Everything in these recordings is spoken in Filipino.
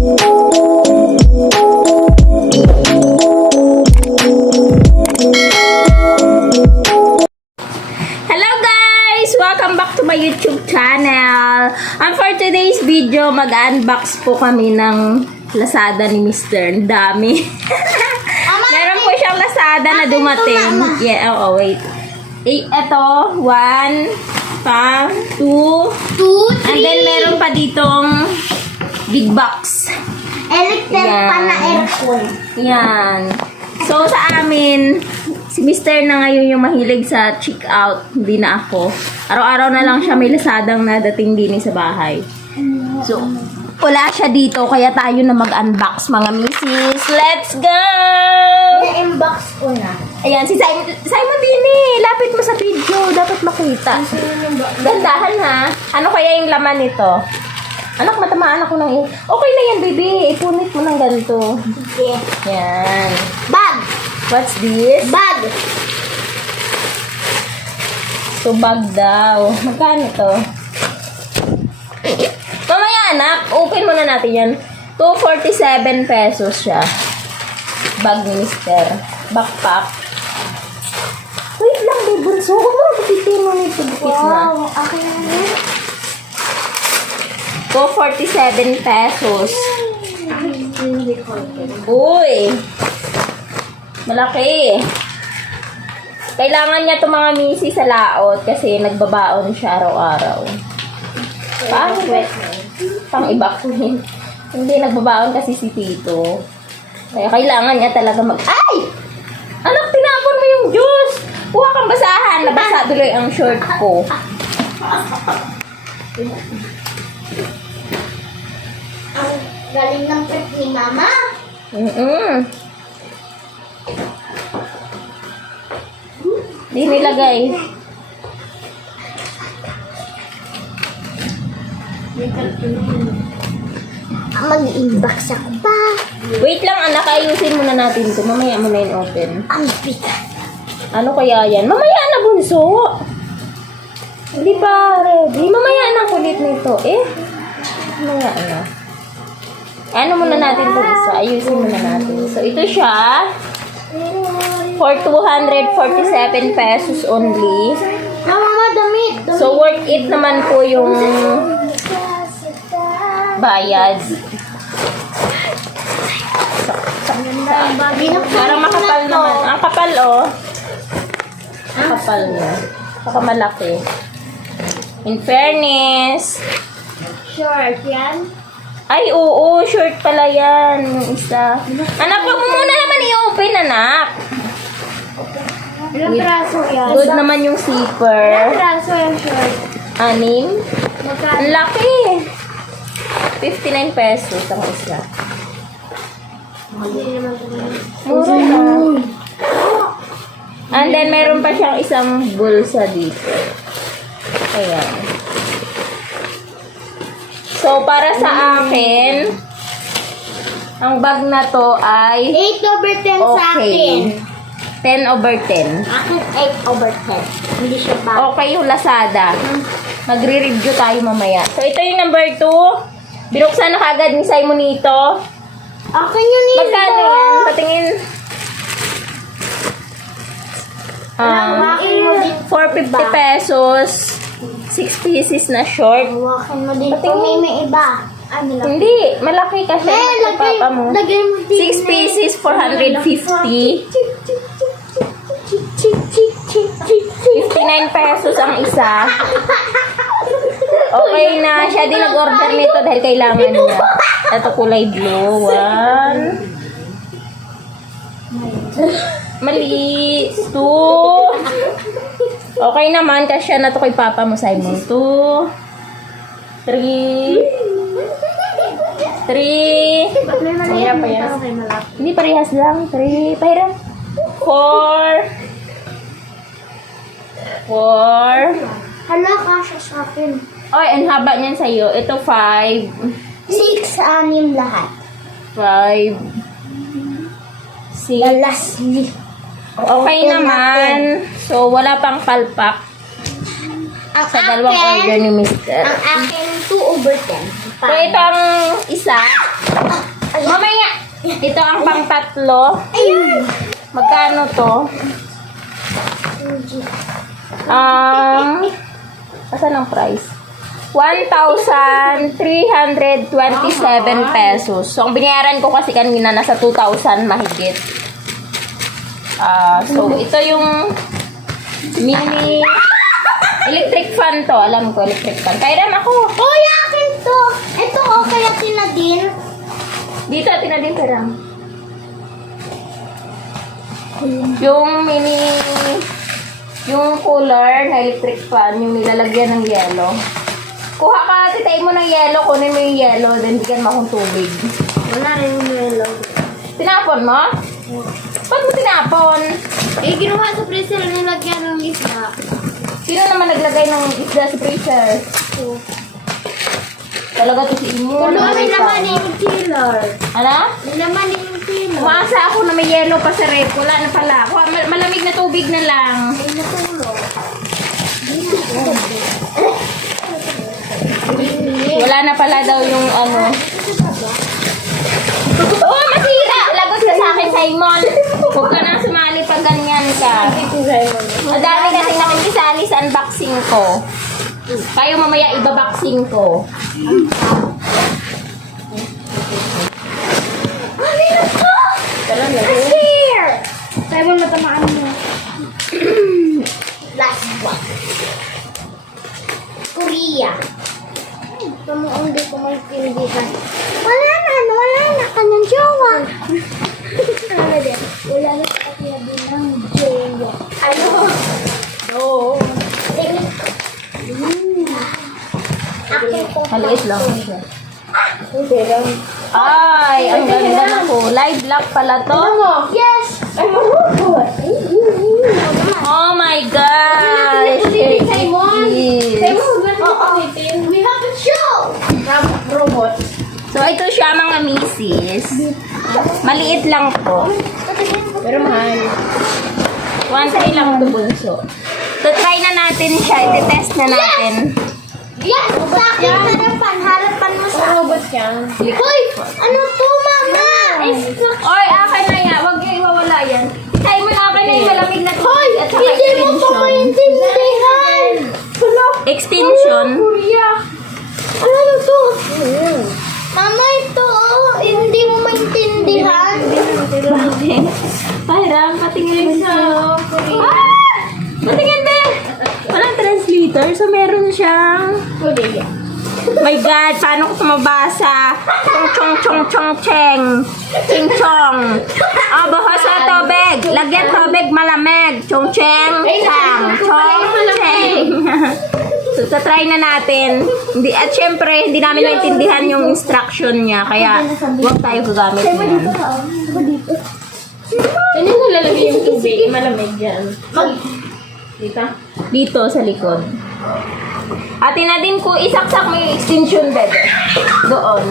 Hello guys! Welcome back to my YouTube channel. And for today's video, mag-unbox po kami ng Lazada ni Mr. Ang dami. Meron po siyang Lazada na dumating. Yeah, wait. Ito, 1, 2, 2, and then meron pa ditong big box. Electric pa na aircon. Yan. So, sa amin, si Mr. na ngayon yung mahilig sa check-out. Hindi na ako. Araw-araw na lang siya may Lazadang nadating din sa bahay. So, wala siya dito. Kaya tayo na mag-unbox, mga misis. Let's go! Na-inbox ko na. Ayan, si Simon din eh. Lapit mo sa video. Dapat makita. Gandahan ha. Ano kaya yung laman nito? Anak, matamaan ako ng okay na yan, baby. Ipunit mo ng ganito. Okay. Yan. Bag! What's this? Bag! So, bag daw. Magkano to? Mamaya, anak. Open muna natin yan. 247 pesos siya. Bag ni Mr. Backpack. Wait lang, babe. Bunso. Huwag mo napitin mo nito. Wow! Okay na yun. 247 pesos. Uy! Malaki. Kailangan niya itong mga misi sa laot kasi nagbabaon siya araw-araw. Paano ba? Pang-evacuate. Hindi, nagbabaon kasi si Tito. Kaya kailangan niya talaga Ay! Anak, tinapon mo yung juice! Kuha kang basahan. Nabasa tuloy ang short ko. Ang galing ng trip ni Mama. Di nilagay. Mag-inbox ako pa. Wait lang, anak. Ayusin muna natin ito. Mamaya mo na yung open. Ang bigat. Ano kaya yan? Mamaya na, bunso. Hindi pa ready. Mamaya na kulit nito. Mamaya na. Ano muna natin ito isa? Ayusin muna natin. So, ito siya. For 247 pesos only. Mama, damit. So, worth it naman po yung bayad. Parang makapal naman. Ang kapal, oh. Ang kapal niya. Saka malaki. In fairness. Short yan. Ay, oo. Short pala yan. Yung isa. Anak, wag mo muna naman i-open, anak. Ilang praso yan? Good naman yung zipper. Ilang praso yung short? 6. Magkano? Ang laki. 59 pesos ang isa. Hindi naman ito. Mura lang. And then, meron pa siyang isang bulsa dito. Ayan. So, para sa akin, ang bag na to ay 8/10 sa akin. 10/10. Akin 8/10. Hindi siya bag. Okay yung Lazada. Magre-review tayo mamaya. So, ito yung number 2. Binuksan na kagad ni Simon nito. Akin yun ito. Magkano yan? Patingin. 450 pesos. 6 pieces na short. Hawakin mo din. Patingin. May iba. Ano lang? Hindi. Malaki kasi. Papa mo. Lagay mo din. 6 pieces, 450. 59 pesos ang isa. Okay na. Siya din nag-order nito dahil kailangan niya. Ito kulay blue. 1. Mali. 2. Okay naman. Kasi na to kay papa mo, Simon. 2. 3. 3. Ba't may mali? Mahirap pa yan. Okay, malaki. Hindi, parehas lang. 3. Pahirap. 4. 4. Hala, kasha sa akin. Oy, ang haba niyan sa'yo. Ito, 5. 6, 6 lahat. 5. 6. Lastly. Okay naman. So, wala pang palpak. Ang Sa dalawang order akin, ni Mr. ang akin 2/10. So, ito ang isa. Ito ang pang-tatlo. Ayun! Magkano to? Asan ang price? 1,327 pesos. So, ang binayaran ko kasi kanina nasa 2,000 mahigit. So, ito yung mini electric fan to. Alam ko, electric fan. Kaya rin ako. Uy, akin to! Ito okay akin na din. Dito, atin na din parang. Yung mini, yung cooler na electric fan, yung nilalagyan ng yelo. Kuha ka, titay mo ng yelo, kunin mo yung yelo, then bigyan mo akong tubig. Wala rin yung yellow. Tinapon mo? Ba't mo tinapon? Eh, ginawa sa freezer, nilagyan ng isda. Sino naman naglagay ng isda sa freezer? Talaga to si Imo. May laman yung chiller. Ano? May laman yung chiller. Umaasa ako na may yelo pa sa rep. Wala na pala. Malamig na tubig na lang. Ay, natulog. Wala na pala daw yung ano. Oh, masira! Lagot ka sa akin, Simon. Huwag ka nang sumali pag ganyan ka. Madami kasi nakikisali sa unboxing ko. Kayo mamaya ibaboxing ko. Here! Simon, matamaan mo. Last one. Korea. Tumuong di ko may pindihan. Wala na kanyang jowa. Wala na sa kanya din ng jowa. Ano? Oo. Maliit lang. Ay, ang ganda na po. Live lock pala to. Yes! I'm a robot. Oh my gosh. Simon! Yes. We have a show! Robot. So, ito siya mga misis. Maliit lang po. Pero mahal. 1.3 lang ito bunso. So, try na natin siya. I-test na natin. Yes! Sa akin, harapan mo sa Robot yan. Hoy! Ano to, mama? Oy, akin na yan. Huwag niyo iwawala yan. Try mo na akin na yung malamig na Hoy! tubig at saka Hindi mo pa extension. maintindihan! Extension. Ano to? Mama, ito oh. Hindi mo maintindihan. Bakit? Parang patingin sa Korea. Patingin din! Walang translator. So, meron siyang... Korea. My God, paano ko mabasa? Chong chong chong cheng. Ching chong. Oh, buhos sa tubig. Lagyan tubig malamig. Chong cheng. Chang. Chong cheng. So, try na natin. Hindi, at syempre, hindi namin maintindihan yung instruction niya. Kaya, huwag tayo gagamit niyan. Saan yung nalalagay yung tubig? Malamig yan. Dito? Dito sa likod. Atin na din ko isaksak mo yung extension bed. Doon.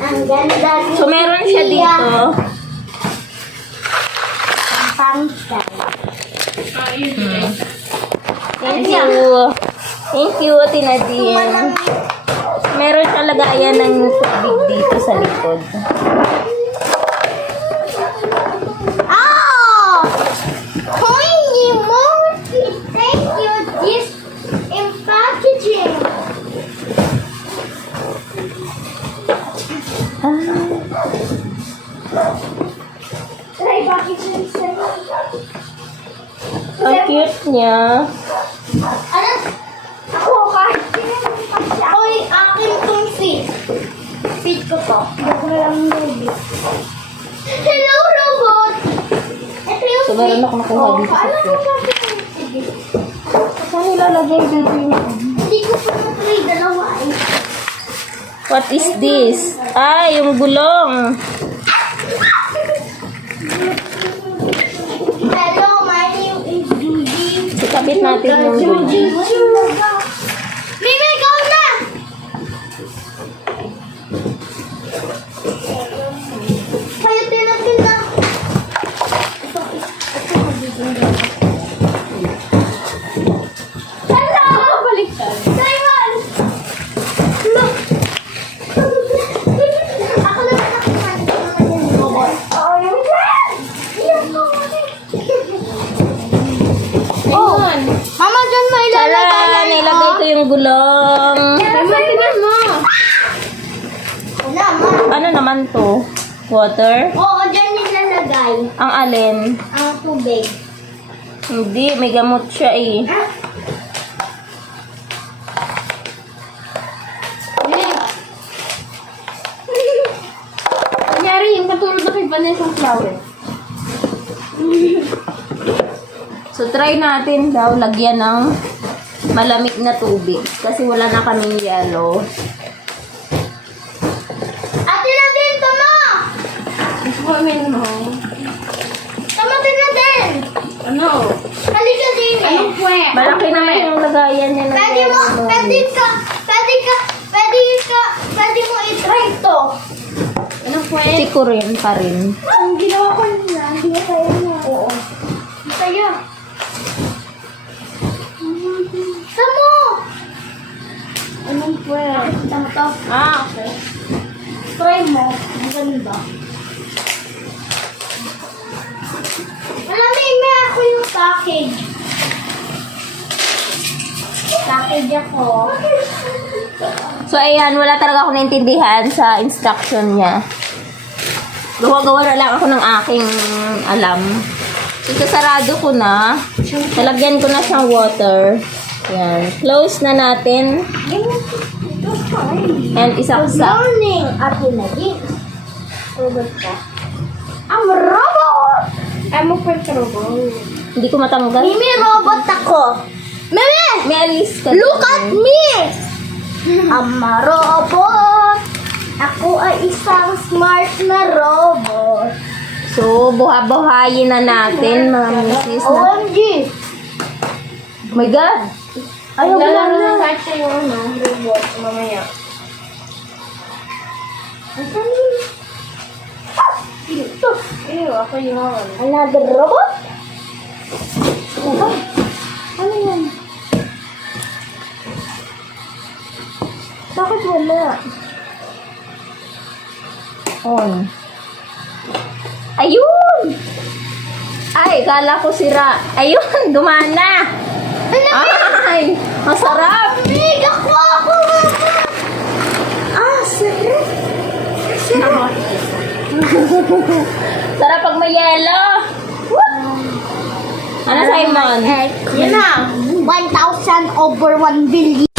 Ang ganda ni So, meron siya dito. Pangkay. Thank you. Thank you, Ate Nadine. Meron siya lagayan ng tubig dito sa likod. Oh! Hindi mo. Thank you. This in packaging. Try packaging sa'yo. Ang cute niya. Ano? Ako, kahit Oy, akin tong feet. Feet ko to. Bago na lang ng Hello, robot! Ito yung So, meron ako nakuha dito sa feet. Saan nilalagay dito yun? Hindi ko pa na-try dalawa eh. What is this? Ah, yung gulong. Hello, my name is Judy. Ikabit natin yung gulong. Mimi, ikaw na! Kayo tinatin na. Hello! Baliktad. Simon! yung gulong. Tingnan mo. Wala, ma. Ano naman to? Water? Oo, dyan nilalagay Ang alin? ang tubig. Hindi, may gamot siya eh. Kunyari, yung katulad na kay Vanessa Flower. So, try natin daw lagyan ng malamig na tubig. Kasi wala na kaming yellow. Ate na din, tama! Gusto ko namin mo. Tama din na din! Ano? Halika din eh. Anong pwede? Malaki naman yung lagayan niya ng Pwede mo, yellow. pwede mo i-try to. Anong pwede? Siko rin pa rin. Ang ginawa ko nila, hindi ko kaya na. Oo. Sa'yo. Samo! Anong pwede? Tama to. Ah, okay. Try mo. Ang ganda. Alam mo, may ako yung package. Package ako. So, ayan, wala talaga ako naintindihan sa instruction niya. Gawa-gawa na lang ako ng aking alam. Isasarado ko na. Talagyan ko na siyang water. Ayan. Close na natin. And isaksak. Morning, Ate Nadine. Robot ka. I'm a robot! I'm a robot. Hindi ko matanggal. Mimi, robot ako. Mimi! May alis ka. Look at me! I'm a robot. Ako ay isang smart na robot. So, buha-buhayin na natin, mga misis. Na. OMG! Oh my God! Ayaw ko Lalaro na. na sa yung ano, robot mamaya. Ito. Ew, ako yung ano. Another robot? Ano yan? Bakit wala? On. Ayun! Ay, kala ko sira. Ayun, gumana. Ay, masarap. Big ako! Ah, sarap. Sarap. Sarap pag may yelo. Ano, Simon? Yan na. 1,000 over 1 billion.